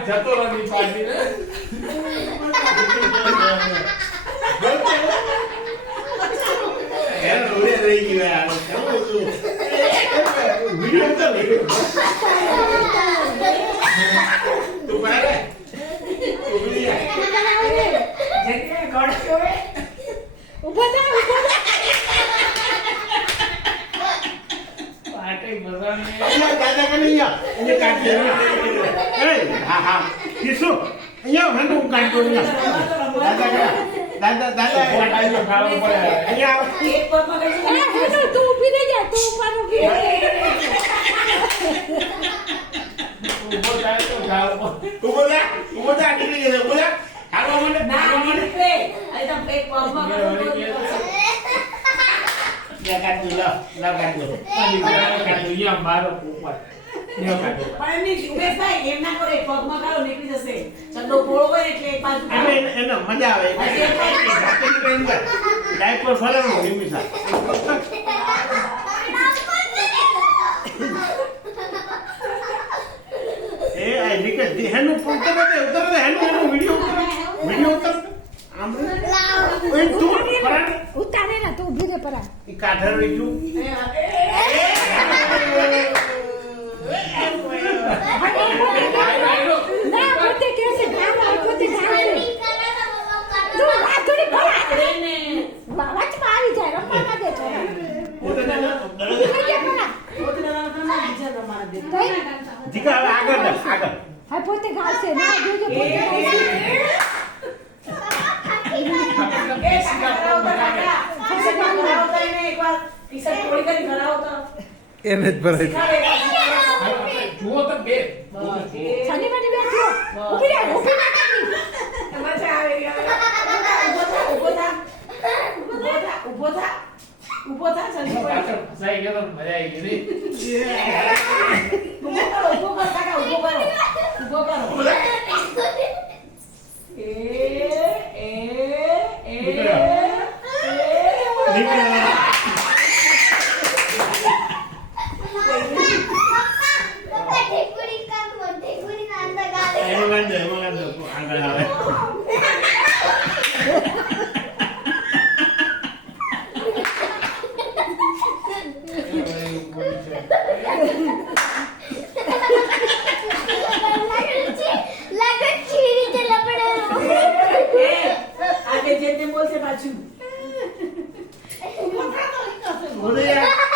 જતો નથી પાછી ને યાર રોડે રહી ગયો યાર વિડિયો તો તું પાડે ઉભી જગ્યા કોણ ઉભો થા પાટે મજા નહીં દાદા કનૈયા એને કાઢ દે એ હા હા કિસો અહીંયા હંડો કાઢતો દાદા દાદા દાદા પોટાઈનો ખાવો પડે અહીંયા એક પગમાં કઈ એ હેનો તું ઊભી રહી જા તું ઉપર ઊભી રહી ઉભો થાય તો ખાવો ઉભો થા નીકળી જશે ઉભો થા હાલવા મને ના નીકળે આ તો એક પગમાં કાઢ દો લા કાઢ દો અહીંયા મારો ઉપર પણ એમની ઉભે થાય એમ ના કરે પગમાં કાળો નીકળી જશે ચંદો પોળો હોય એટલે એક બાજુ એને મજા આવે ડાયપર ફરાણું નિમિષા એ આ નિકેશ હેનું ઉતર દે હેનું વિડિયો ઉતર આમ ઓય તું ફરાણ ઉતારે ના તું ઊભી રહે પરા ઈ કાઢર રીતું ના પોતે કે છે ગામ પોતે ગામ તું આ થોડી પરા વાચમાં આવી જાય રમવા ના દે થોડા પોતે ના ઊભી રહી જા પરા પોતે દાદા બીજા તમારા દે જીકા હવે આગળ હા પોતે ગાવશે ના જોજો પોતે ગાવશે એને જ ભરાય જુઓ તો બે સાની માની બેઠો ઊભી રહે ઊભી ના કરી ઉભો થા પાછળ ફસાઈ ગયો તો મજા આવી ગઈ નહીં? ઉભો કરો કાકા ઉભો કરો આગળ આવે આજે જે તે બોલશે પાછું બોલે યાર